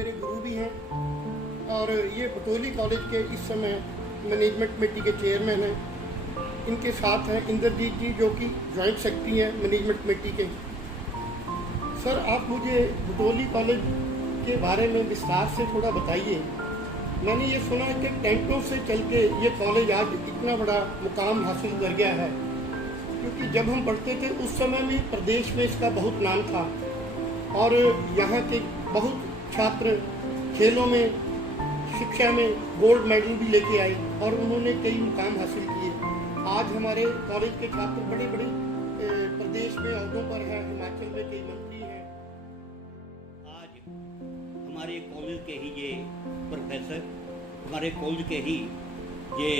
मेरे गुरु भी हैं और ये बटोली कॉलेज के इस समय मैनेजमेंट कमेटी के चेयरमैन हैं। इनके साथ हैं इंद्रजीत जी जो कि जॉइंट सेक्रेटरी हैं मैनेजमेंट कमेटी के। सर, आप मुझे बटोली कॉलेज के बारे में विस्तार से थोड़ा बताइए। मैंने ये सुना है कि टेंटों से चल के ये कॉलेज आज इतना बड़ा मुकाम हासिल कर गया है, क्योंकि जब हम पढ़ते थे उस समय भी प्रदेश में इसका बहुत नाम था और यहाँ के बहुत छात्र खेलों में, शिक्षा में गोल्ड मेडल भी लेके आए और उन्होंने कई मुकाम हासिल किए। आज हमारे कॉलेज के छात्र बड़े बड़े प्रदेश में अहदों पर हैं, हिमाचल में कई मंत्री हैं। आज हमारे कॉलेज के ही ये प्रोफेसर, हमारे कॉलेज के ही ये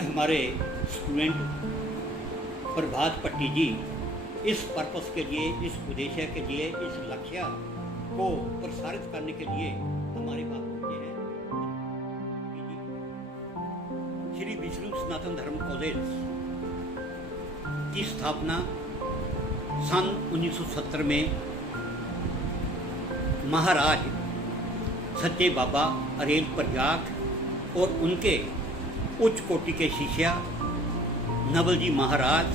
हमारे स्टूडेंट प्रभात पट्टी जी इस पर्पस के लिए, इस उद्देश्य के लिए, इस लक्ष्य को प्रसारित करने के लिए हमारे पास पहुंचे हैं। श्री विष्णु सनातन धर्म कॉलेज की स्थापना सन 1970 में महाराज सच्चे बाबा अरेल प्रयाग और उनके उच्च कोटि के शिष्य नवल जी महाराज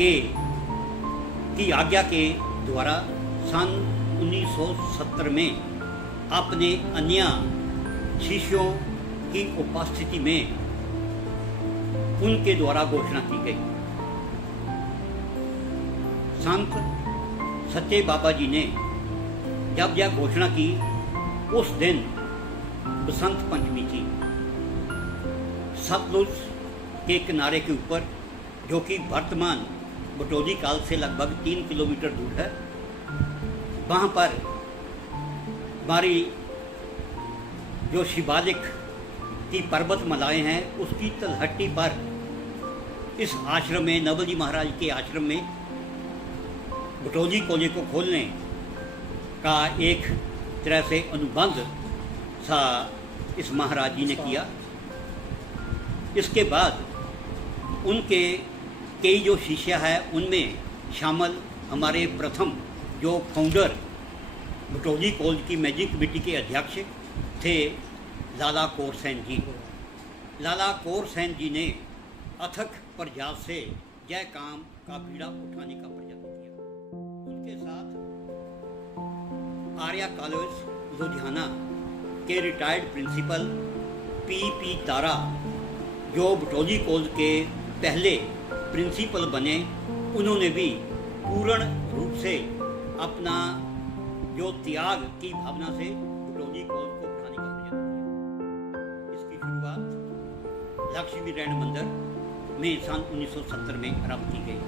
की आज्ञा के द्वारा सन 1970 में अपने अन्य शिष्यों की उपस्थिति में उनके द्वारा घोषणा की गई। संत सच्चे बाबा जी ने जब यह घोषणा की, उस दिन बसंत पंचमी थी। सतलुज के किनारे के ऊपर, जो कि वर्तमान बटोली काल से लगभग 3 किलोमीटर दूर है, वहाँ पर हमारी जो शिवालिक की पर्वत मालाएं हैं, उसकी तलहटी पर इस आश्रम में, नवल जी महाराज के आश्रम में बटोली कॉलेज को खोलने का एक तरह से अनुबंध सा इस महाराज जी ने किया। इसके बाद उनके कई जो शिष्य हैं, उनमें शामिल हमारे प्रथम जो फाउंडर बटोली कॉलेज की मैनेजिंग कमेटी के अध्यक्ष थे लाला कौर सेन जी। लाला कौर सेन जी ने अथक प्रयास से यह काम का बीड़ा उठाने का प्रयत्न किया। उनके साथ आर्या कॉलेज लुधियाना के रिटायर्ड प्रिंसिपल पी तारा, जो बटोली कॉलेज के पहले प्रिंसिपल बने, उन्होंने भी पूर्ण रूप से अपना जो त्याग की भावना से बटोली कॉलेज को बढ़ाने का प्रयत्न किया। इसकी शुरुआत लक्ष्मी नारायण मंदिर में सन 1970 में आरंभ की गई।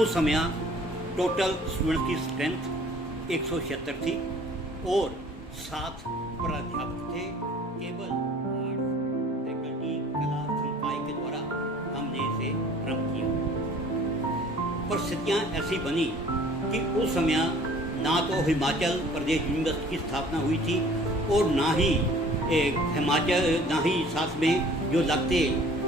उस समय टोटल स्टूडेंट की स्ट्रेंथ 176 थी और 7 प्राध्यापक थे। केवल आर्ट्स फैकल्टी कला संकाय के द्वारा हमने इसे आरंभ किया। परिस्थितियाँ ऐसी बनी कि उस समय ना तो हिमाचल प्रदेश यूनिवर्सिटी की स्थापना हुई थी और ना ही हिमाचल, ना ही साथ में जो लगते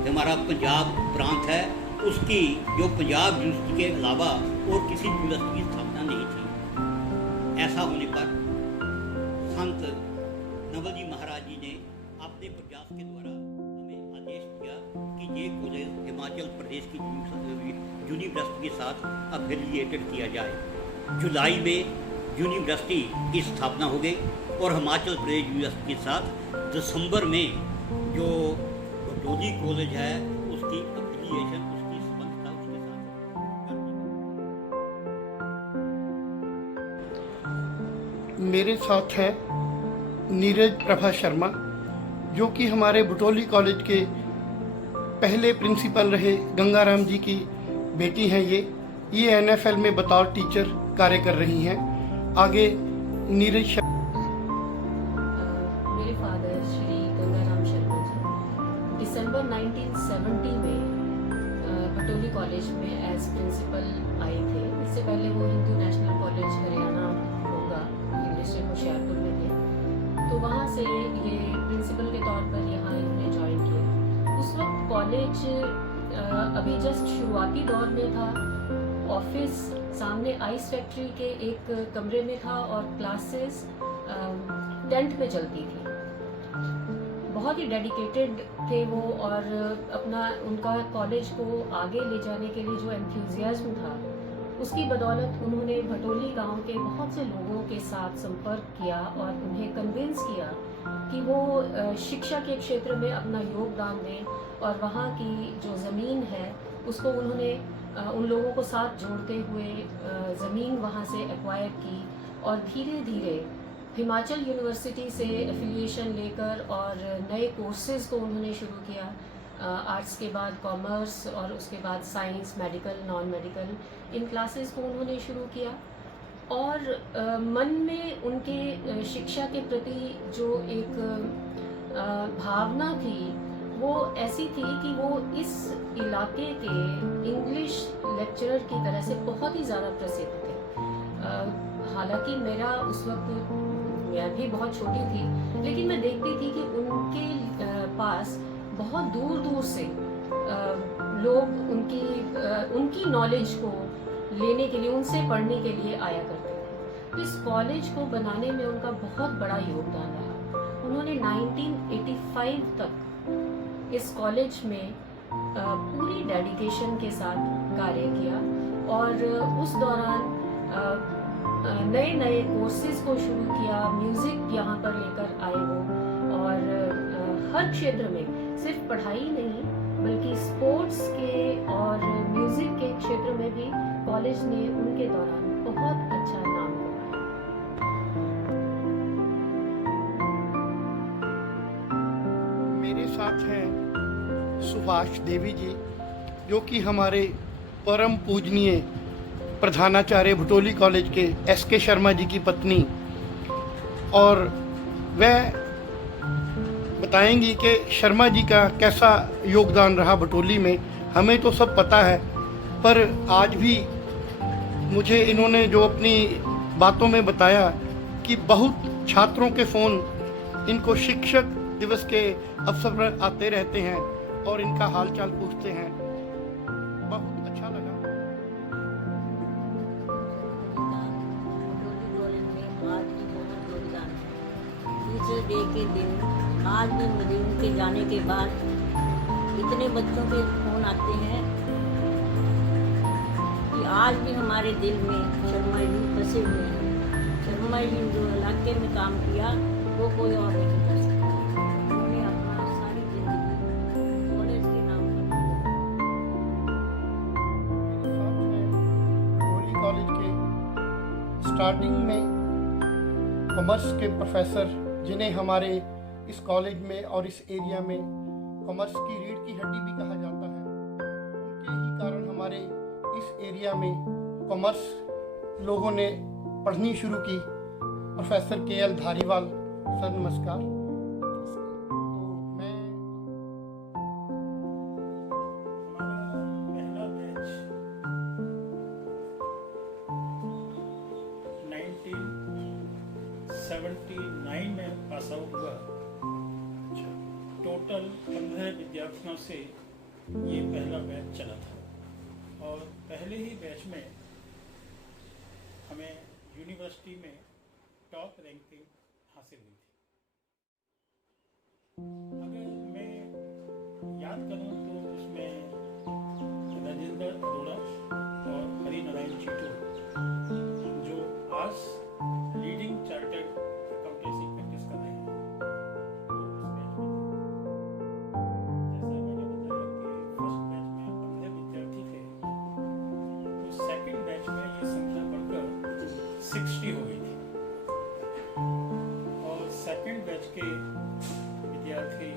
हमारा पंजाब प्रांत है, उसकी जो पंजाब यूनिवर्सिटी के अलावा और किसी यूनिवर्सिटी की स्थापना नहीं थी। ऐसा होने पर संत नवल जी महाराज जी ने अपने प्रयास के द्वारा हमें आदेश दिया कि ये कॉलेज हिमाचल प्रदेश की यूनिवर्सिटी के साथ एफिलिएटेड किया जाए। जुलाई में यूनिवर्सिटी की स्थापना हो गई और हिमाचल प्रदेश यूनिवर्सिटी के साथ दिसंबर में जो बटोली कॉलेज है उसकी एफिलिएशन, उसकी संबंधता उसके साथ कर दी। मेरे साथ है नीरज प्रभा शर्मा, जो कि हमारे बटोली कॉलेज के पहले प्रिंसिपल रहे, गंगाराम जी की बेटी हैं। ये NFL में बतौर टीचर कार्य कर रही हैं। आगे नीरज मेरे फादर श्री गंगाराम शर्मा जी दिसंबर 1970 में बटोली कॉलेज में एज प्रिंसिपल आए थे। इससे पहले वो हिंदू नेशनल कॉलेज हरियाणा होगा डिस्ट्रिक्ट होशियारपुर में थे, तो वहाँ से ये प्रिंसिपल के तौर पर यहाँ इन्होंने ज्वाइन किया। उस वक्त कॉलेज अभी जस्ट शुरुआती दौर में था। ऑफिस सामने आइस फैक्ट्री के एक कमरे में था और क्लासेस टेंट पे चलती थी। बहुत ही डेडिकेटेड थे वो, और अपना उनका कॉलेज को आगे ले जाने के लिए जो एंथुजियाज्म था, उसकी बदौलत उन्होंने भटोली गांव के बहुत से लोगों के साथ संपर्क किया और उन्हें कन्विंस किया कि वो शिक्षा के क्षेत्र में अपना योगदान दें, और वहाँ की जो ज़मीन है उसको उन्होंने उन लोगों को साथ जोड़ते हुए ज़मीन वहाँ से एक्वायर की, और धीरे धीरे हिमाचल यूनिवर्सिटी से एफिलिएशन लेकर और नए कोर्सेज़ को उन्होंने शुरू किया। आर्ट्स के बाद कॉमर्स, और उसके बाद साइंस, मेडिकल, नॉन मेडिकल, इन क्लासेस को उन्होंने शुरू किया। और मन में उनके शिक्षा के प्रति जो एक भावना थी, वो ऐसी थी कि वो इस इलाके के इंग्लिश लेक्चरर की तरह से बहुत ही ज़्यादा प्रसिद्ध थे। हालांकि मेरा उस वक्त, मैं भी बहुत छोटी थी, लेकिन मैं देखती थी कि उनके पास बहुत दूर दूर से लोग उनकी नॉलेज को लेने के लिए, उनसे पढ़ने के लिए आया करते थे। तो इस कॉलेज को बनाने में उनका बहुत बड़ा योगदान रहा। उन्होंने 1985 तक इस कॉलेज में पूरी डेडिकेशन के साथ कार्य किया, और उस दौरान नए नए कोर्सेज को शुरू किया, म्यूज़िक यहाँ पर लेकर आए वो, और हर क्षेत्र में सिर्फ पढ़ाई नहीं बल्कि स्पोर्ट्स के और म्यूज़िक के क्षेत्र में भी कॉलेज ने उनके दौरान बहुत अच्छा नाम कमाया। मेरे साथ हैं सुभाष देवी जी, जो कि हमारे परम पूजनीय प्रधानाचार्य भटोली कॉलेज के एस.के. शर्मा जी की पत्नी, और वह बताएंगी कि शर्मा जी का कैसा योगदान रहा भटोली में। हमें तो सब पता है, पर आज भी मुझे इन्होंने जो अपनी बातों में बताया कि बहुत छात्रों के फ़ोन इनको शिक्षक दिवस के अवसर पर आते रहते हैं और इनका हालचाल पूछते हैं। बहुत अच्छा लगा। टीचर डे के दिन आज भी मुझे उनके जाने के बाद इतने बच्चों के फ़ोन आते हैं कि आज भी हमारे दिल में शर्मा जी बसे हुए हैं। शर्मा जी जो इलाके में काम किया वो कोई और नहीं कर सकता। उन्होंने अपना सारी जिंदगी कॉलेज के नाम पर भटोली कॉलेज के स्टार्टिंग में कॉमर्स के प्रोफेसर, जिन्हें हमारे इस कॉलेज में और इस एरिया में कॉमर्स की रीढ़ की हड्डी भी कहा जाता है, उनके ही कारण हमारे इस एरिया में कॉमर्स लोगों ने पढ़नी शुरू की। Professor KL. धारीवाल सर, नमस्कार। तो मैं हमारा पहला बैच 1979 में पास आउट हुआ। टोटल 15 विद्यार्थियों से ये पहला बैच चला था, और पहले ही बैच में हमें यूनिवर्सिटी में टॉप रैंकिंग हासिल हुई थी। अगर मैं याद करूं तो उसमें राजेंद्र अरोड़ा और हरिनारायण चीटू, जो आज लीडिंग चार्टर्ड अकाउंटेंसी प्रैक्टिस कर रहे हैं, वो उस बैच में थे। जैसा मैंने बताया कि फर्स्ट बैच में 15 विद्यार्थी थे, तो सेकंड बैच में ये संख्या बढ़कर 60 हो गई थी, और सेकंड बैच के विद्यार्थी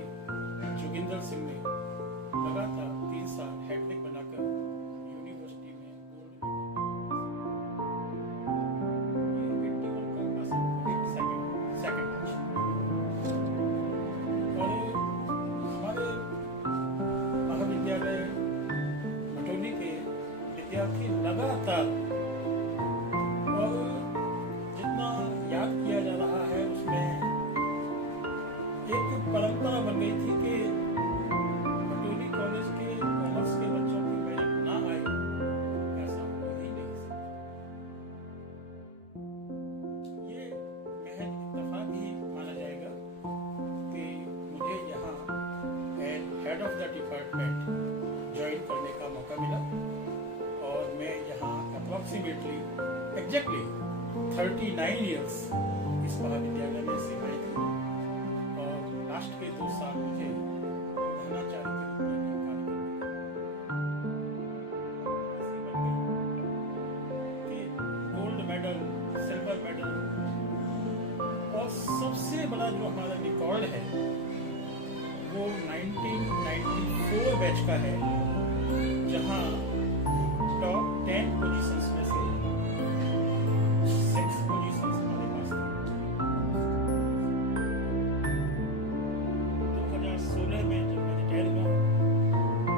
years इस महाविद्यालय में सेवाएं दी और लास्ट के 2 साल मुझे प्रधानाचार्य के रूप में कार्य करने गोल्ड मेडल, सिल्वर मेडल और सबसे बड़ा जो हमारा रिकॉर्ड है वो 1994 बैच का है, जहां टॉप 10 पोजीशंस में से 6 पोजीशंस हमारे पास थी। 2016 में जब मैं रिटायर हुआ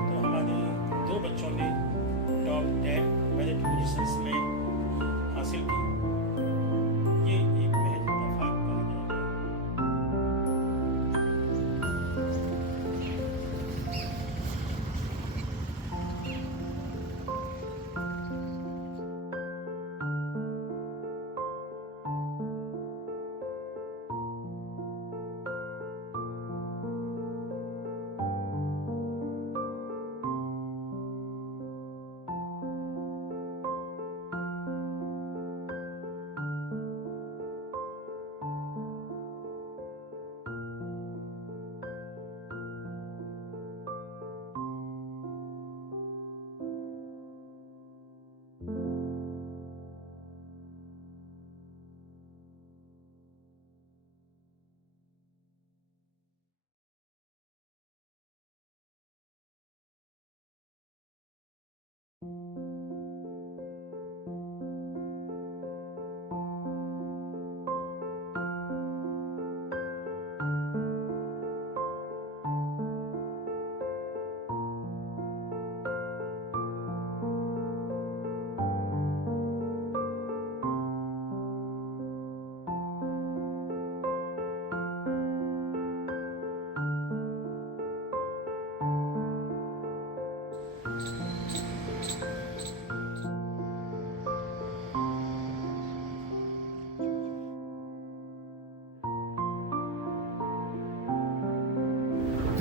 तो हमारे 2 बच्चों ने टॉप 10 मेरिट पोजीशंस में हासिल की। ये एक महज इत्तेफाक कहा जाएगा।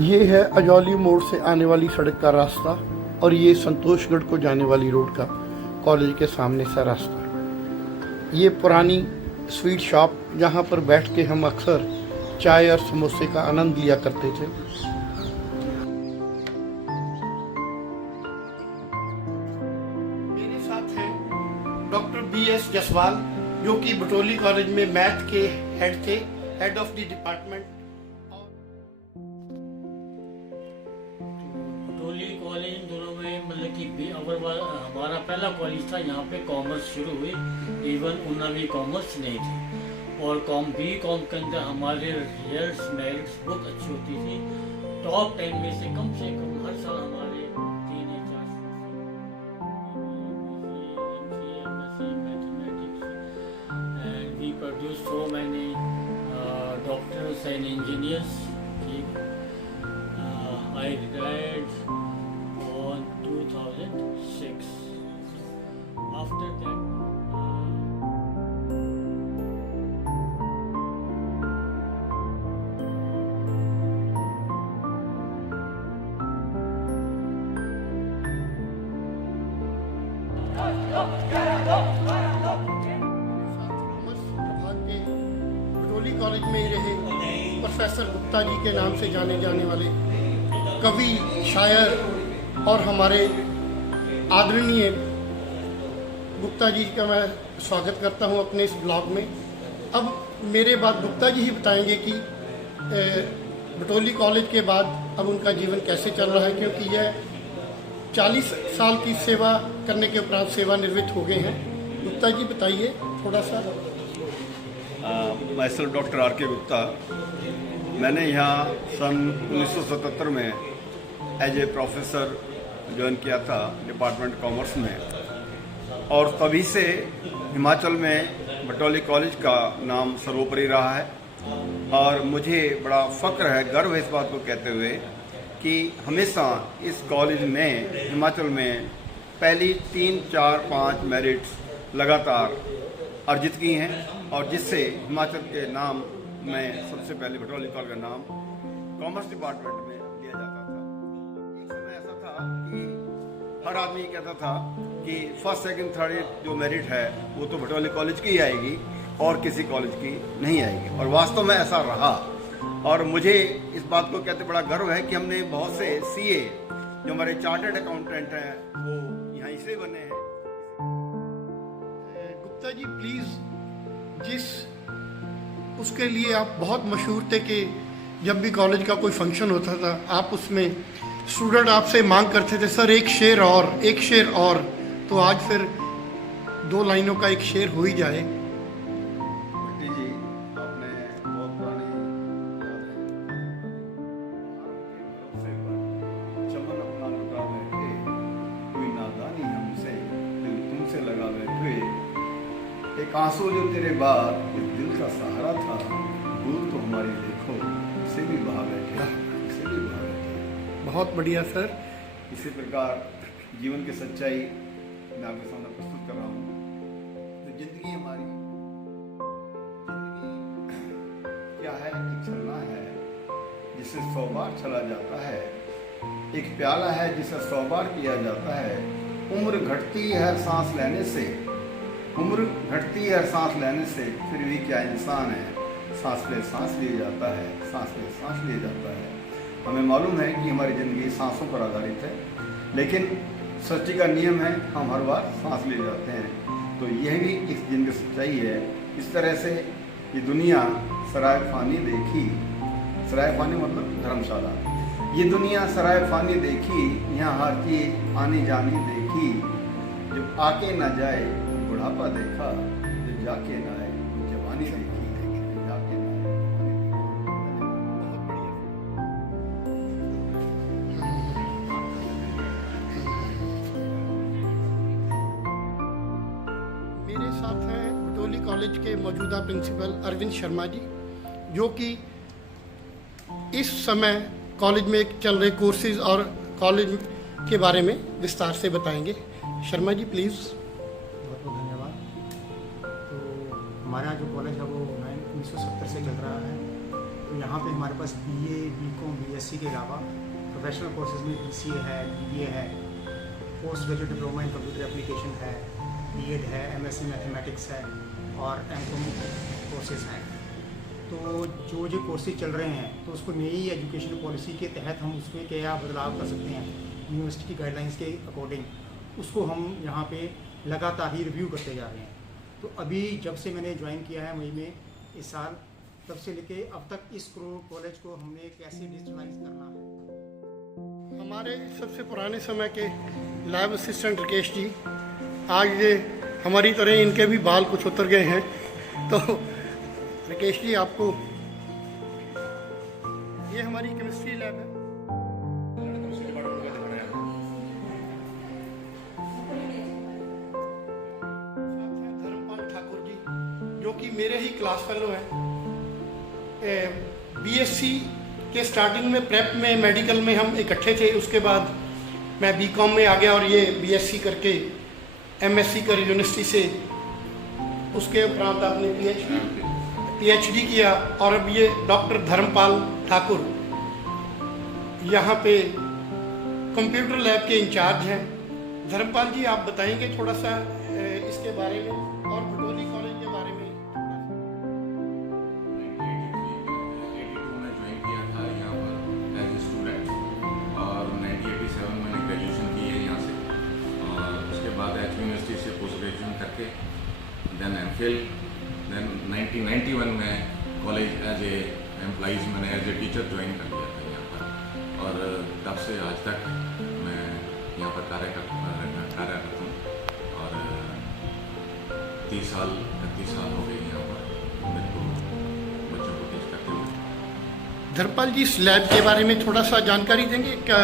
ये है अजौली मोड़ से आने वाली सड़क का रास्ता और ये संतोषगढ़ को जाने वाली रोड का कॉलेज के सामने सा रास्ता। ये पुरानी स्वीट शॉप जहाँ पर बैठ के हम अक्सर चाय और समोसे का आनंद लिया करते थे। मेरे साथ हैं डॉक्टर BS जसवाल, जो कि बटोली कॉलेज में मैथ के हेड थे, head of the department. Batoli college इन दोनों में मतलब कि हमारा पहला कॉलेज था, यहाँ पे कॉमर्स शुरू हुई। इवन उन्ना भी कॉमर्स नहीं थी और B.Com के अंदर हमारे रिजल्ट्स मेरिट्स बहुत अच्छी होती थी। टॉप 10 में से कम हर साल हमारे 3 या 4 mathematics and we produce so many doctors and engineers. I retired on 2006. After that, Batoli college में ही रहे प्रोफेसर गुप्ता जी के नाम से जाने जाने वाले कवि, शायर और हमारे आदरणीय गुप्ता जी का मैं स्वागत करता हूं अपने इस ब्लॉग में। अब मेरे बाद गुप्ता जी ही बताएंगे कि बटोली कॉलेज के बाद अब उनका जीवन कैसे चल रहा है, क्योंकि यह 40 साल की सेवा करने के उपरांत सेवानिवृत्त हो गए हैं। गुप्ता जी बताइए थोड़ा सा। मैं डॉक्टर R.K. गुप्ता। मैंने यहाँ सन 1977 में एज ए प्रोफेसर ज्वाइन किया था डिपार्टमेंट कॉमर्स में, और तभी से हिमाचल में बटोली कॉलेज का नाम सर्वोपरि रहा है। और मुझे बड़ा फ़ख्र है, गर्व है इस बात को कहते हुए कि हमेशा इस कॉलेज में हिमाचल में पहली 3, 4, 5 मेरिट्स लगातार अर्जित की हैं, और जिससे हिमाचल के नाम में सबसे पहले बटोली कॉलेज का नाम कॉमर्स डिपार्टमेंट में दिया जाता था। एक समय ऐसा था कि हर आदमी कहता था कि फर्स्ट, सेकंड, थर्ड जो मेरिट है वो तो बटोली कॉलेज की ही आएगी, और किसी कॉलेज की नहीं आएगी, और वास्तव में ऐसा रहा। और मुझे इस बात को कहते बड़ा गर्व है कि हमने बहुत से सीए जो हमारे चार्टर्ड अकाउंटेंट हैं वो यहाँ से बने हैं। गुप्ता जी प्लीज़, जिस उसके लिए आप बहुत मशहूर थे कि जब भी कॉलेज का कोई फंक्शन होता था आप उसमें स्टूडेंट आपसे मांग करते थे सर एक शेर और, तो आज फिर 2 लाइनों का एक शेर हो ही जाए। जी, आपने बहुत पुरानी चमन अपना लुटा बैठे, कोई नादानी हमसे दिल तुमसे लगा बैठे, एक आंसू जो तेरे बाद इस दिल का सहारा था, दूर तो हमारी देखो इसे भी बहा बैठे, इसे भी बहा बैठे। बहुत बढ़िया सर। इसी प्रकार जीवन की सच्चाई मैं आपके सामने प्रस्तुत कर रहा हूँ। तो जिंदगी हमारी क्या है? एक छलना है जिसे 100 बार चला जाता है, एक प्याला है जिसे 100 बार पिया जाता है। उम्र घटती है सांस लेने से, उम्र घटती है सांस लेने से, फिर भी क्या इंसान है, सांस ले सांस लिए जाता है, सांस ले सांस लिए जाता है। हमें मालूम है कि हमारी ज़िंदगी सांसों पर आधारित है, लेकिन सृष्टि का नियम है हम हर बार सांस ले जाते हैं। तो यह भी इस दिन की सच्चाई है। इस तरह से ये दुनिया सराय फानी देखी, सराय फानी मतलब धर्मशाला, ये दुनिया सराय फानी देखी, यहाँ हर चीज आनी जानी देखी, जब आके ना जाए तो बुढ़ापा देखा, जब जाके ना आए तो जवानी देखी, जब जाके ना आए मेरे साथ हैं बटोली कॉलेज के मौजूदा प्रिंसिपल अरविंद शर्मा जी, जो कि इस समय कॉलेज में चल रहे कोर्सेज और कॉलेज के बारे में विस्तार से बताएंगे। शर्मा जी प्लीज़। बहुत बहुत धन्यवाद। तो हमारा जो कॉलेज है वो 1970 से चल रहा है। तो यहाँ पे हमारे पास BA, BCom, BSc के अलावा प्रोफेशनल कोर्सेज में BCA है, BBA है, post graduate diploma in computer application है, B.Ed है, MSc मैथमेटिक्स है और M.Com कोर्सेज हैं। तो जो कोर्सेज चल रहे हैं तो उसको नई एजुकेशन पॉलिसी के तहत हम उसमें क्या बदलाव कर सकते हैं यूनिवर्सिटी की गाइडलाइंस के अकॉर्डिंग, उसको हम यहाँ पे लगातार ही रिव्यू करते जा रहे हैं। तो अभी जब से मैंने ज्वाइन किया है मई में इस साल, तब से लेके अब तक इस कॉलेज को हमने कैसे डिजिटलाइज करना है। हमारे सबसे पुराने समय के लैब असिस्टेंट राकेश जी, आज ये हमारी तरह इनके भी बाल कुछ उतर गए हैं। तो राकेश जी आपको, ये हमारी केमिस्ट्री लैब है। धर्मपाल ठाकुर जी, जो कि मेरे ही क्लास फेलो हैं, BSc के स्टार्टिंग में प्रेप में मेडिकल में हम इकट्ठे थे, उसके बाद मैं BCom में आ गया और ये BSc करके MSc कर यूनिवर्सिटी से, उसके उपरांत आपने PhD किया और अब ये डॉक्टर धर्मपाल ठाकुर यहाँ पे कंप्यूटर लैब के इंचार्ज हैं। धर्मपाल जी आप बताएंगे थोड़ा सा इसके बारे में और बटोली कॉलेज के बारे में। 1982 में ज्वाइन किया था यहाँ पर एज ए स्टूडेंट और 1987 मैंने ग्रेजुएशन की है यहाँ से, और उसके बाद एच यूनिवर्सिटी से पोस्ट ग्रेजुएशन करके देन MPhil, देन 1991 में कॉलेज एज ए एम्प्लॉइज़ मैंने एज ए टीचर ज्वाइन कर लिया था यहाँ पर, और तब से आज तक मैं यहाँ पर कार्यरत हूँ और 30 साल 31 साल हो गए यहाँ पर मेरे को बच्चों को टीच करते हुए। धर्मपाल जी इस लैब के बारे में थोड़ा सा जानकारी देंगे क्या?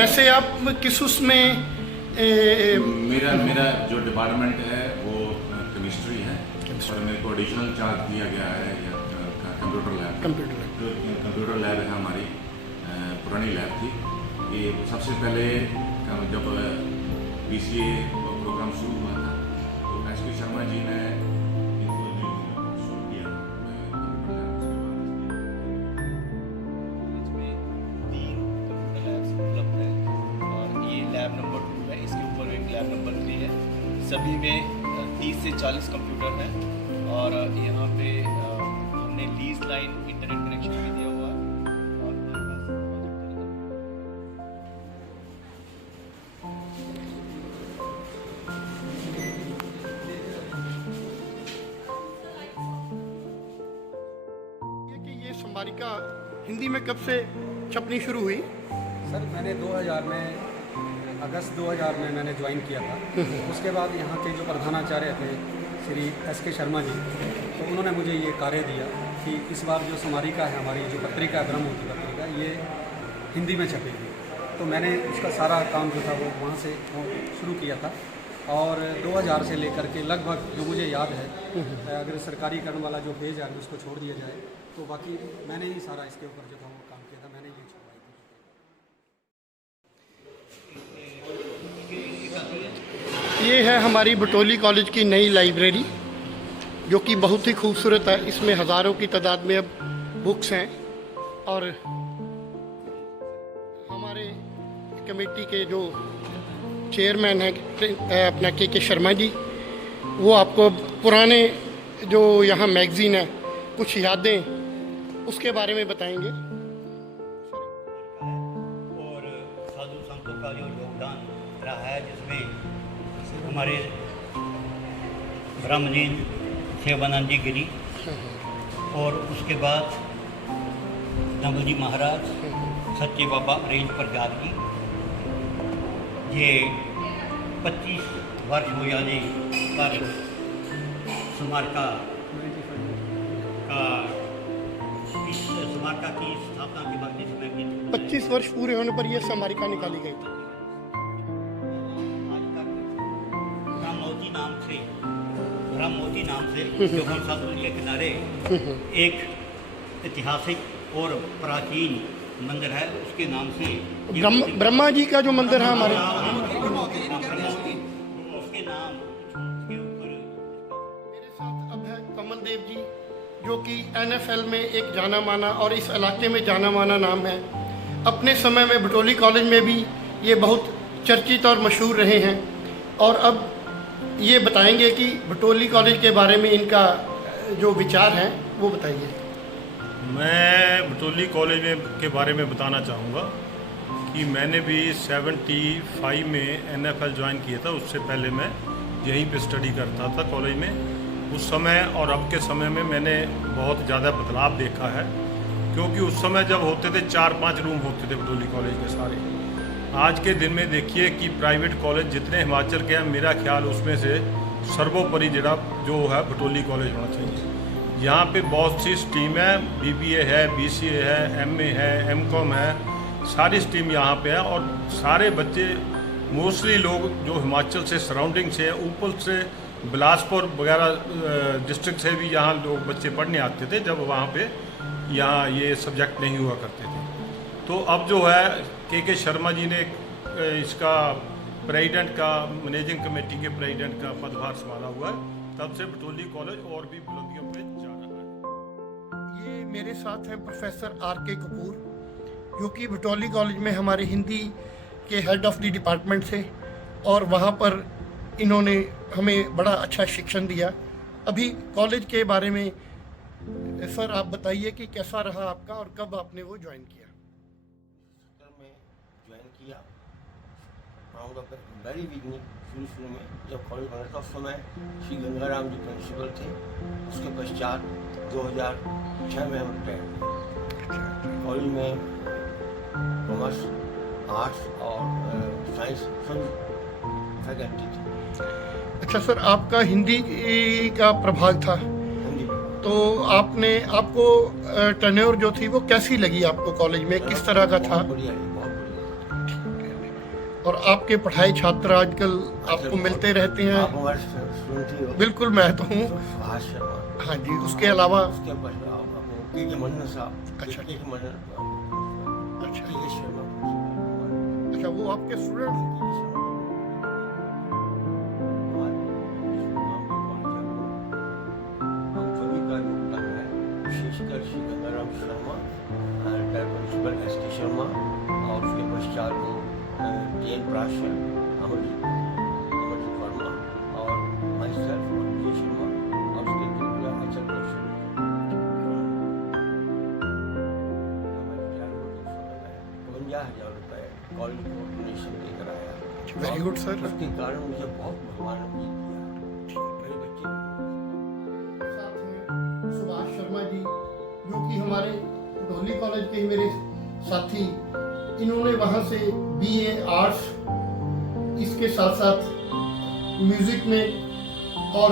वैसे आप किस उसमें मेरा जो डिपार्टमेंट है वो केमिस्ट्री है और मेरे को एडिशनल चार्ज दिया गया है कंप्यूटर लैब है हमारी, पुरानी लैब थी। ये सबसे पहले जब BCA प्रोग्राम शुरू हुआ था तो SP शर्मा जी ने शुरू किया कंप्यूटर लैब्स उपलब्ध है और ये लैब नंबर 2 है, इसके ऊपर एक लैब नंबर 3 है। सभी में 30 से 40 कंप्यूटर हैं और यहाँ पे हमने लीज लाइन इंटरनेट कनेक्शन भी दिया हुआ है और ये स्मारिका हिंदी में कब से छपनी शुरू हुई? सर मैंने 2000 में अगस्त 2000 में मैंने ज्वाइन किया था। उसके बाद यहाँ के जो प्रधानाचार्य थे श्री SK शर्मा जी, तो उन्होंने मुझे ये कार्य दिया कि इस बार जो स्मारिका है हमारी जो पत्रिका ब्रह्मवती पत्रिका ये हिंदी में छपेगी। तो मैंने उसका सारा काम जो था वो वहाँ से शुरू किया था और 2000 से लेकर के लगभग जो मुझे याद है, अगर सरकारीकरण वाला जो पेज है उसको छोड़ दिया जाए तो बाकी मैंने ही सारा इसके ऊपर जो था वो काम किया था, मैंने ये छपवाई थी। ये है हमारी बटोली कॉलेज की नई लाइब्रेरी जो कि बहुत ही खूबसूरत है। इसमें हज़ारों की तादाद में अब बुक्स हैं और हमारे कमेटी के जो चेयरमैन हैं अपना के शर्मा जी, वो आपको पुराने जो यहाँ मैगज़ीन है कुछ यादें उसके बारे में बताएंगे। और साधु संतों का जो योगदान रहा है, जिसमें हमारे ब्रह्मजी सेवानंद जी गिरी और उसके बाद नवल जी महाराज, सच्चे बाबा अरेंज प्रसाद जी, ये 25 वर्ष हो जाने पर स्मारका का इस स्मारका की स्थापना के बाद जिसमें 25 वर्ष पूरे होने पर यह स्मारिका निकाली गई थी। आज तक ब्रह्मोती नाम से जो हंसापुर के किनारे एक ऐतिहासिक और प्राचीन मंदिर है, उसके नाम से ब्रह्मा जी का जो मंदिर है हमारे, उसके नाम के ऊपर। मेरे साथ अब है कमल देव जी जो कि NFL में एक जाना माना और इस इलाके में जाना माना नाम है। अपने समय में बटोली कॉलेज में भी ये बहुत चर्चित और मशहूर रहे हैं और अब ये बताएंगे कि बटोली कॉलेज के बारे में इनका जो विचार हैं वो बताइए। मैं बटोली कॉलेज के बारे में बताना चाहूँगा कि मैंने भी 75 में NFL ज्वाइन किया था। उससे पहले मैं यहीं पे स्टडी करता था कॉलेज में। उस समय और अब के समय में मैंने बहुत ज़्यादा बदलाव देखा है, क्योंकि उस समय जब होते थे 4-5 रूम होते थे बटोली कॉलेज के सारे। आज के दिन में देखिए कि प्राइवेट कॉलेज जितने हिमाचल के हैं, मेरा ख्याल उसमें से सर्वोपरि जो है बटोली कॉलेज होना चाहिए। यहाँ पे बहुत सी स्ट्रीम है, BBA है, BCA है, MA है, MCOM है, सारी स्ट्रीम यहाँ पे है और सारे बच्चे मोस्टली लोग जो हिमाचल से सराउंडिंग से, ऊपर से बिलासपुर वगैरह डिस्ट्रिक्ट से भी यहाँ लोग बच्चे पढ़ने आते थे जब वहाँ पे यहाँ ये सब्जेक्ट नहीं हुआ करते थे। तो अब जो है के शर्मा जी ने इसका प्रेसिडेंट का, मैनेजिंग कमेटी के प्रेसिडेंट का पदभार संभाला हुआ है, तब से बटोली कॉलेज और भी बुलंदियों पे जा रहा है। ये मेरे साथ हैं प्रोफेसर RK कपूर जो कि बटोली कॉलेज में हमारे हिंदी के हेड ऑफ द डिपार्टमेंट थे और वहाँ पर इन्होंने हमें बड़ा अच्छा शिक्षण दिया। अभी कॉलेज के बारे में सर आप बताइए कि कैसा रहा आपका और कब आपने वो ज्वाइन किया? में ज्वाइन किया वेरी बिगनिंग, शुरू में जब कॉलेज बना था उस समय श्री गंगाराम जी प्रिंसिपल थे। उसके पश्चात 2006 में हम रिटायर। कॉलेज में कॉमर्स, आर्ट्स और साइंस सब फैकल्टी थी। अच्छा सर, आपका हिंदी का प्रभाग था, हिंदी तो आपको टर्नओवर जो थी वो कैसी लगी आपको कॉलेज में, किस तरह का था? बहुत बढ़िया है, बहुत बढ़िया। और आपके पढ़ाई छात्र आजकल आपको मिलते रहते हैं? आप हमारे स्टूडेंट हो। बिल्कुल, मैं तो हूँ। सुभाष शर्मा। हाँ जी, उसके अलावा उसके बाद के मन्ना साहब। अच्छा। के मन्ना। अच्छा के शर्मा। अच्छा, वो आपके स्टूडेंट? विशेषकर श्री गंगाराम शर्मा, प्रिंसिपल SK शर्मा और उसके पश्चात JN प्राशर, अमरजीत वर्मा और माई सेल्फ और K शर्मा और उसके कॉलेज को डोनेशन देकर आया। Very good sir. उसके कारण मुझे बहुत भगवान ने दिया। मेरे बच्चे साथ हैं सुभाष शर्मा जी, जो कि हमारे भटोली कॉलेज के ही मेरे साथी। इन्होंने वहाँ से BA आर्ट्स, इसके साथ साथ म्यूजिक में और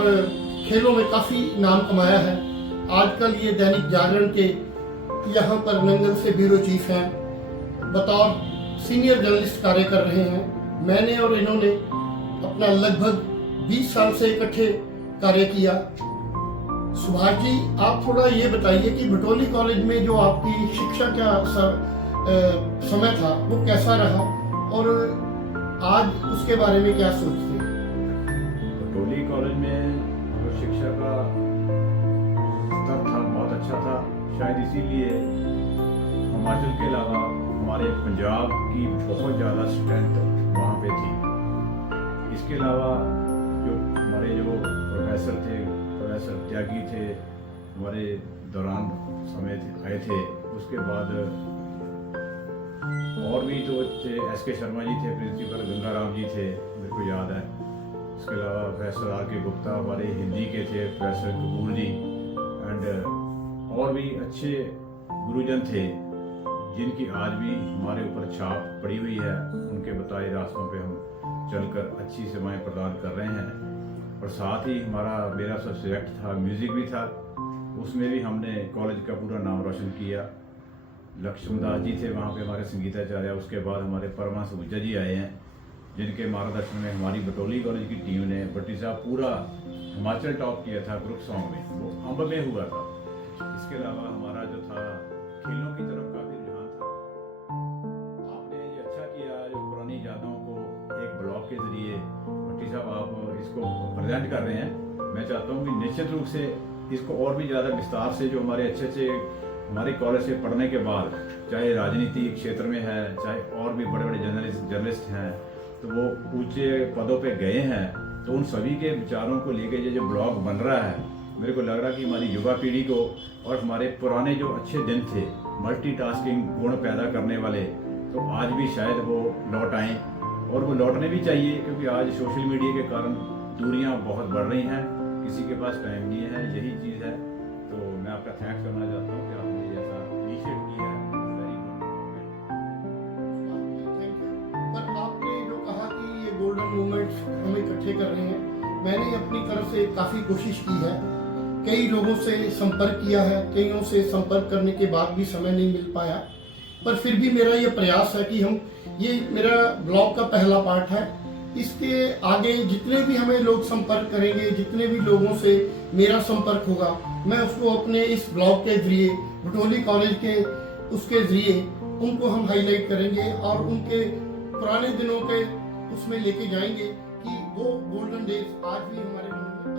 खेलों में काफ़ी नाम कमाया है। आजकल ये दैनिक जागरण के यहाँ पर नंगल से ब्यूरो चीफ हैं, बतौर सीनियर जर्नलिस्ट कार्य कर रहे हैं। मैंने और इन्होंने अपना लगभग 20 साल से इकट्ठे कार्य किया। सुभाष जी, आप थोड़ा ये बताइए कि भटोली कॉलेज में जो आपकी शिक्षा का समय था वो कैसा रहा और आज उसके बारे में क्या सोचते हैं? भटोली कॉलेज में जो शिक्षा का स्तर था बहुत अच्छा था। शायद इसीलिए हिमाचल के अलावा हमारे पंजाब की बहुत ज़्यादा स्ट्रेंथ वहाँ पे थी। इसके अलावा जो हमारे जो प्रोफेसर थे, प्रोफेसर त्यागी थे, हमारे दौरान समय आए थे। उसके बाद और भी जो थे, SK शर्मा जी थे प्रिंसिपल, गंगाराम जी थे, मेरे को याद है। इसके अलावा प्रोफेसर RK गुप्ता हमारे हिंदी के थे, प्रोफेसर कपूर जी एंड और भी अच्छे गुरुजन थे जिनकी आज भी हमारे ऊपर छाप पड़ी हुई है। उनके बताए रास्तों पे हम चलकर अच्छी सेवाएं प्रदान कर रहे हैं। और साथ ही मेरा सब्जेक्ट था म्यूज़िक भी था, उसमें भी हमने कॉलेज का पूरा नाम रोशन किया। लक्ष्मण दास जी थे वहाँ पे हमारे संगीताचार्य। उसके बाद हमारे परमा सहूजा जी आए हैं, जिनके मार्गदर्शन में हमारी भटोली कॉलेज की टीम ने बटीसा पूरा हिमाचल टॉप किया था ग्रुप सॉन्ग में, वो अंब में हुआ था। इसके अलावा हमारा जो था खेलों की तरफ काफ़ी रुझान था। आपने ये अच्छा किया जो पुरानी यादों को एक ब्लॉग के जरिए भट्टी साहब आप इसको प्रेजेंट कर रहे हैं। मैं चाहता हूँ कि निश्चित रूप से इसको और भी ज़्यादा विस्तार से जो हमारे अच्छे हमारे कॉलेज से पढ़ने के बाद, चाहे राजनीति क्षेत्र में है, चाहे और भी बड़े बड़े जर्नलिस्ट हैं, तो वो ऊंचे पदों पे गए हैं, तो उन सभी के विचारों को लेके ये जो ब्लॉग बन रहा है, मेरे को लग रहा कि हमारी युवा पीढ़ी को और हमारे पुराने जो अच्छे दिन थे मल्टीटास्किंग गुण पैदा करने वाले, तो आज भी शायद वो लौट आएँ। और वो लौटने भी चाहिए, क्योंकि आज सोशल मीडिया के कारण दूरियां बहुत बढ़ रही हैं, किसी के पास टाइम नहीं है, यही चीज़ है। तो मैं आपका थैंक्स करना चाहता हूँ कि आपने ऐसा इनिशिएट किया है। पर आपने जो कहा कि ये गोल्डन मोमेंट्स हम इकट्ठे कर रहे हैं, मैंने अपनी तरफ से काफ़ी कोशिश की है, कई लोगों से संपर्क किया है, कईयों से संपर्क करने के बाद भी समय नहीं मिल पाया, पर फिर भी मेरा ये प्रयास है कि हम ये मेरा ब्लॉग का पहला पार्ट है, इसके आगे जितने भी हमें लोग संपर्क करेंगे, जितने भी लोगों से मेरा संपर्क होगा, मैं उसको अपने इस ब्लॉग के जरिए, भटोली कॉलेज के उसके जरिए उनको हम हाईलाइट करेंगे और उनके पुराने दिनों के उसमें लेके जाएंगे कि वो गोल्डन डेज आज भी हमारे मन में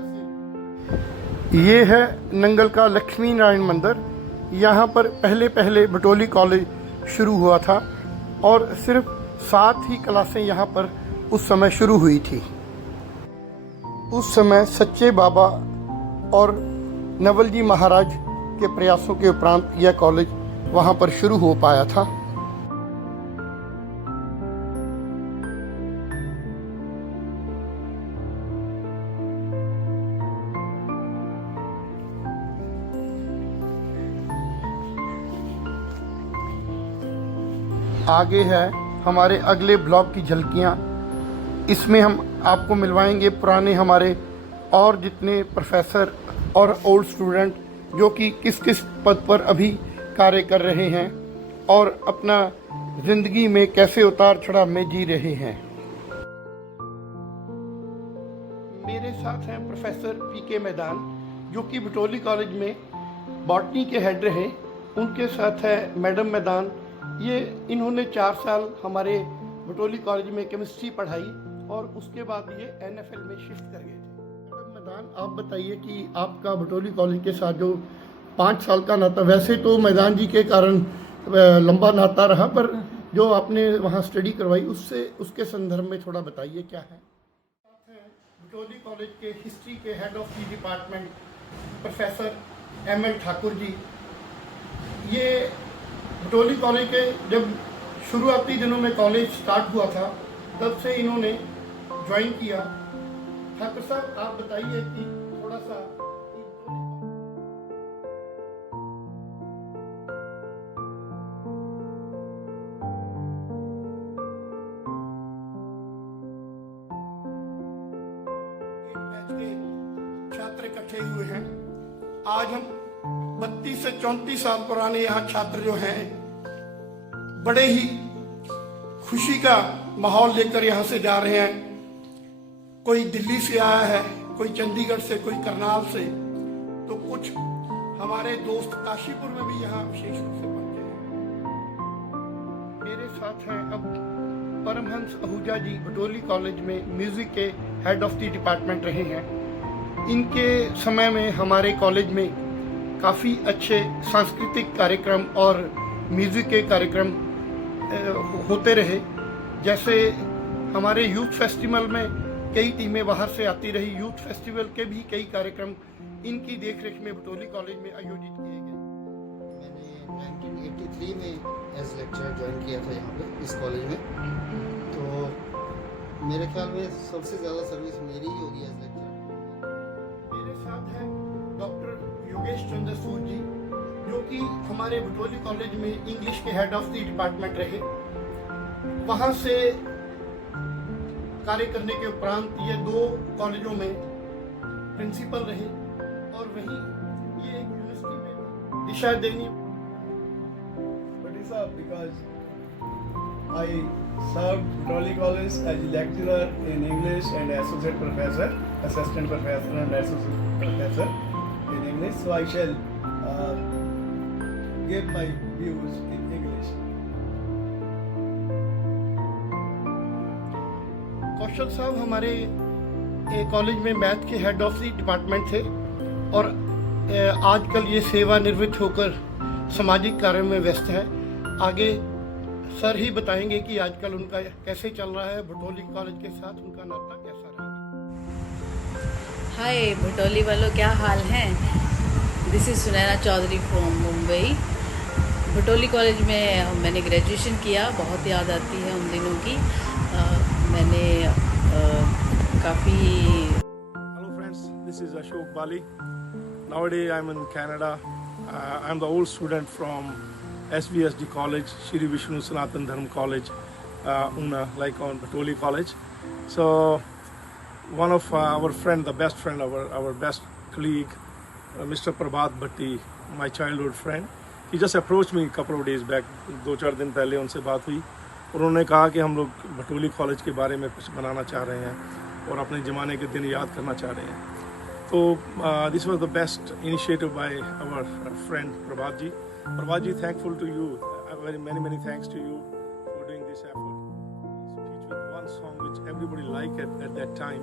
बसे। ये है नंगल का लक्ष्मी नारायण मंदिर। यहाँ पर पहले भटोली कॉलेज शुरू हुआ था और सिर्फ 7 ही क्लासें यहाँ पर उस समय शुरू हुई थी। उस समय सच्चे बाबा और नवल जी महाराज के प्रयासों के उपरांत यह कॉलेज वहाँ पर शुरू हो पाया था। आगे है हमारे अगले ब्लॉग की झलकियाँ। इसमें हम आपको मिलवाएंगे पुराने हमारे और जितने प्रोफेसर और ओल्ड स्टूडेंट जो कि किस किस पद पर अभी कार्य कर रहे हैं और अपना ज़िंदगी में कैसे उतार चढ़ाव में जी रहे हैं। मेरे साथ हैं प्रोफेसर PK मैदान, जो कि भटोली कॉलेज में बॉटनी के हेड रहे। उनके साथ है मैडम मैदान, ये इन्होंने 4 साल हमारे भटोली कॉलेज में केमिस्ट्री पढ़ाई और उसके बाद ये NFL में शिफ्ट कर गए थे। मैडम मैदान, आप बताइए कि आपका भटोली कॉलेज के साथ जो 5 साल का नाता, वैसे तो मैदान जी के कारण लंबा नाता रहा, पर जो आपने वहाँ स्टडी करवाई उसके संदर्भ में थोड़ा बताइए क्या है। भटोली कॉलेज के हिस्ट्री के head of the department professor ML Thakur ji, ये भटोली कॉलेज के जब शुरुआती दिनों में कॉलेज स्टार्ट हुआ था तब से इन्होंने ज्वाइन किया। ठाकुर साहब आप बताइए कि थोड़ा सा छात्र इकट्ठे हुए हैं। आज हम 32 से 34 साल पुराने यहाँ छात्र जो हैं बड़े ही खुशी का माहौल लेकर यहाँ से जा रहे हैं। कोई दिल्ली से आया है, कोई चंडीगढ़ से, कोई करनाल से, तो कुछ हमारे दोस्त काशीपुर में भी यहाँ विशेष रूप से पहुंचे हैं। मेरे साथ हैं अब परमहंस आहूजा जी, भटोली कॉलेज में म्यूजिक के हेड ऑफ द डिपार्टमेंट रहे हैं। इनके समय में हमारे कॉलेज में काफ़ी अच्छे सांस्कृतिक कार्यक्रम और म्यूजिक के कार्यक्रम होते रहे। जैसे हमारे यूथ फेस्टिवल में कई टीमें बाहर से आती रही। यूथ फेस्टिवल के भी कई कार्यक्रम इनकी देखरेख में भटोली कॉलेज में आयोजित किए गए। मैंने 1983 में एज लेक्चरर ज्वाइन किया था यहाँ पे इस कॉलेज में, तो मेरे ख्याल में सबसे ज़्यादा सर्विस मेरी ही होगी एज लेक्चरर। मेरे साथ हैं डॉक्टर योगेश चंद्र सूद जी, जो कि हमारे भटोली कॉलेज में इंग्लिश के हेड ऑफ द डिपार्टमेंट रहे। वहाँ से कार्य करने के उपरांत ये 2 कॉलेजों में प्रिंसिपल रहे और वहीं ये एक यूनिवर्सिटी में दिशा देनी। Because I served Bhatoli College as lecturer in English and associate professor, assistant professor and associate professor in English. So I shall give my views in English. कौशल साहब हमारे कॉलेज में मैथ के हेड ऑफ द डिपार्टमेंट थे और आजकल ये सेवानिवृत्त होकर सामाजिक कार्य में व्यस्त है। आगे सर ही बताएंगे कि आजकल उनका कैसे चल रहा है, भटोली कॉलेज के साथ उनका नाता कैसा रहा। हाय भटोली वालों, क्या हाल है? This is Sunaina Chaudhary from Mumbai. Bhatoli college में मैंने ग्रेजुएशन किया। बहुत याद आती है उन दिनों की। मैंने काफ़ी Hello friends, this is Ashok Bali. Nowadays I'm in Canada. I'm the old student from SVSD College, Shri Vishnu Sanatan Dharm College, Una, like on Bhatoli College. So one of our friend, the best friend, our best colleague, Mr. Prabhat Bhatti, my childhood friend, he just approached me a couple of days back. 2-4 दिन पहले उनसे बात हुई और उन्होंने कहा कि हम लोग भटोली कॉलेज के बारे में कुछ बनाना चाह रहे हैं और अपने ज़माने के दिन याद करना चाह रहे हैं। तो this was the best initiative by our friend Prabhat ji. Prabhat ji, thankful to you. Many thanks to you for doing this effort. Speech with one song which everybody liked at that time.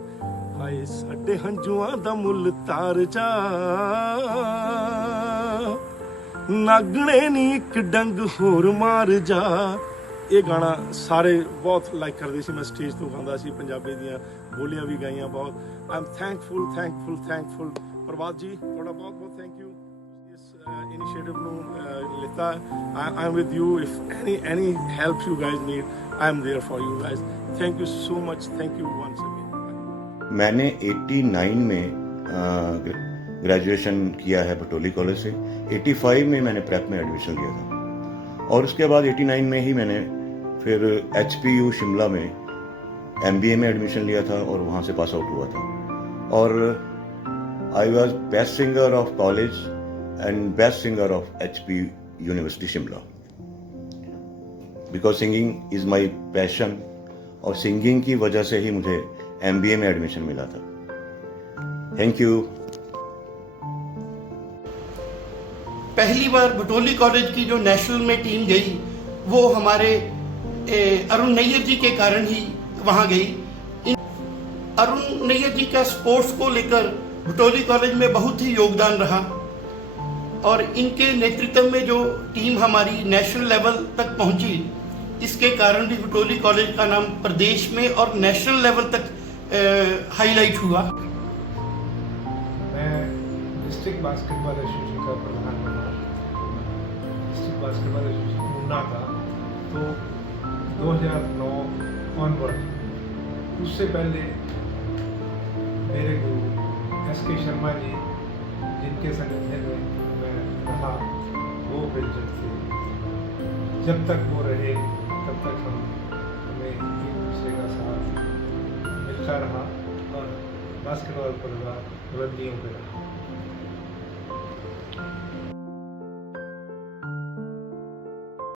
Hai sadde hanjuan da mull tar ja, nagne ni ek dang hor maar ja। ਇਹ ਗਾਣਾ ਸਾਰੇ ਬਹੁਤ like ਕਰਦੇ ਸੀ। ਮੈਂ stage ਤੋਂ ਗਾਉਂਦਾ ਸੀ, ਪੰਜਾਬੀ ਦੀਆਂ ਬੋਲੀਆਂ ਵੀ ਗਾਈਆਂ ਬਹੁਤ। ਆਈ ਐਮ ਥੈਂਕਫੁਲ ਪ੍ਰਭਾਤ ਜੀ, ਤੁਹਾਡਾ ਬਹੁਤ thank you. Initiative Lita, I'm with you. If any help you guys need, I'm there for you guys. Thank you so much. Thank you once again. मैंने 89 में ग्रेजुएशन किया है भटोली कॉलेज से। 85 में मैंने प्रेप में एडमिशन लिया था और उसके बाद 89 में ही मैंने फिर HPU शिमला में MBA में एडमिशन लिया था और वहाँ से पास आउट हुआ था। और I was best singer of college and best singer of HP University Shimla, because singing is my passion और सिंगिंग की वजह से ही मुझे MBA में एडमिशन मिला था। Thank you. पहली बार भटोली कॉलेज की जो नेशनल में टीम गई वो हमारे अरुण नैयर जी के कारण ही वहाँ गई। अरुण नैयर जी का स्पोर्ट्स को लेकर भटोली कॉलेज में बहुत ही योगदान रहा और इनके नेतृत्व में जो टीम हमारी नेशनल लेवल तक पहुंची, इसके कारण भी भटोली कॉलेज का नाम प्रदेश में और नेशनल लेवल तक हाईलाइट हुआ। मैं डिस्ट्रिक्ट बास्केटबॉल एसोसिएशन का प्रधान बना, डिस्ट्रिक्ट बास्केटबॉल एसोसिएशन ऊना का। तो 2009 ऑनवर्ड। उससे पहले मेरे गुरु SK शर्मा जी, जिनके सानिध्य में मैं रहा, वो बेल्जियम थे। जब तक वो रहे तब तक हमें एक दूसरे का साथ मिलता रहा और बास्केटबॉल परिवार बुलंदियों पे रहा।